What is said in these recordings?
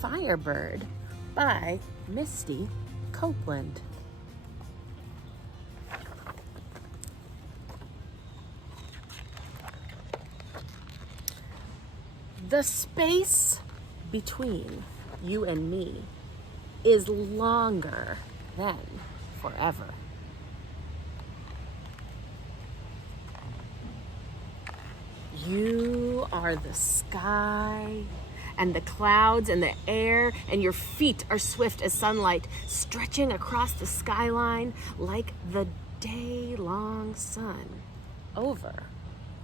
Firebird by Misty Copeland. The space between you and me is longer than forever. You are the sky and the clouds and the air, and your feet are swift as sunlight, stretching across the skyline like the day-long sun over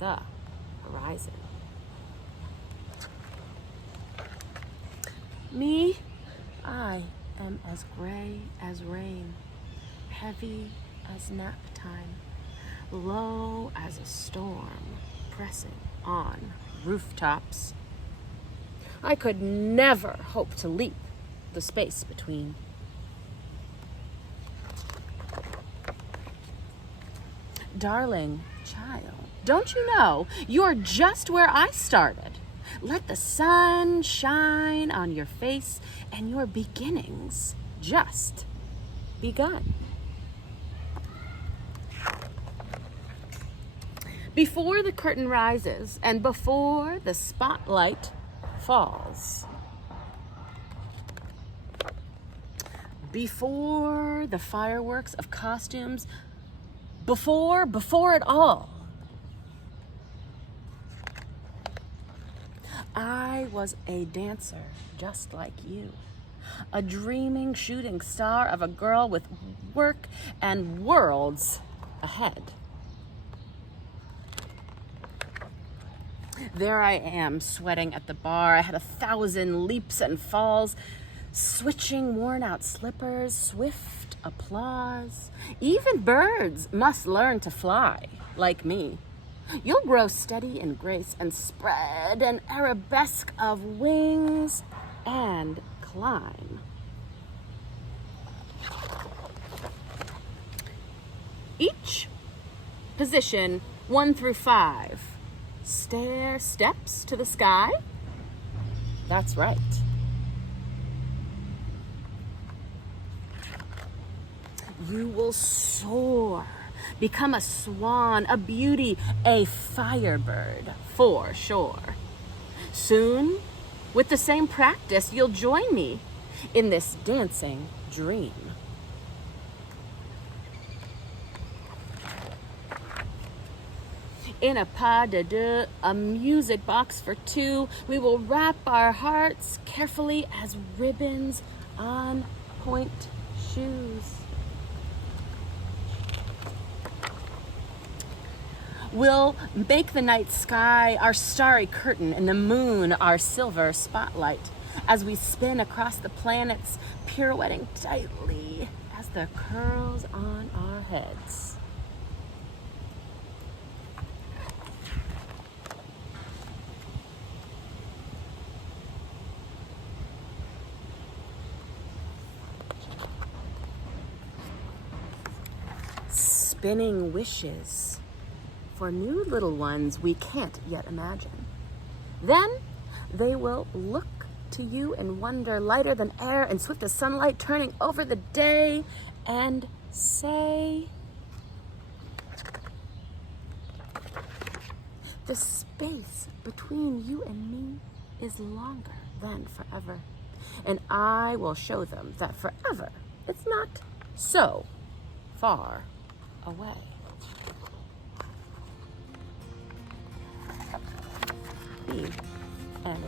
the horizon. Me, I am as gray as rain, heavy as nap time, low as a storm pressing on rooftops. I could never hope to leap the space between. Darling child, don't you know you're just where I started? Let the sun shine on your face and your beginnings just begun. Before the curtain rises and before the spotlight falls, before the fireworks of costumes, before it all, I was a dancer just like you, a dreaming shooting star of a girl with work and worlds ahead. There I am, sweating at the bar. I had 1,000 leaps and falls, switching worn-out slippers, swift applause. Even birds must learn to fly, like me. You'll grow steady in grace and spread an arabesque of wings and climb. Each position, 1 through 5, stair steps to the sky. That's right. You will soar, become a swan, a beauty, a firebird, for sure. Soon, with the same practice, you'll join me in this dancing dream. In a pas de deux, a music box for two, we will wrap our hearts carefully as ribbons on point shoes. We'll make the night sky our starry curtain and the moon our silver spotlight as we spin across the planets, pirouetting tightly as the curls on our heads. Spinning wishes for new little ones we can't yet imagine. Then they will look to you in wonder, lighter than air and swift as sunlight, turning over the day and say, the space between you and me is longer than forever. And I will show them that forever, it's not so far away. Be and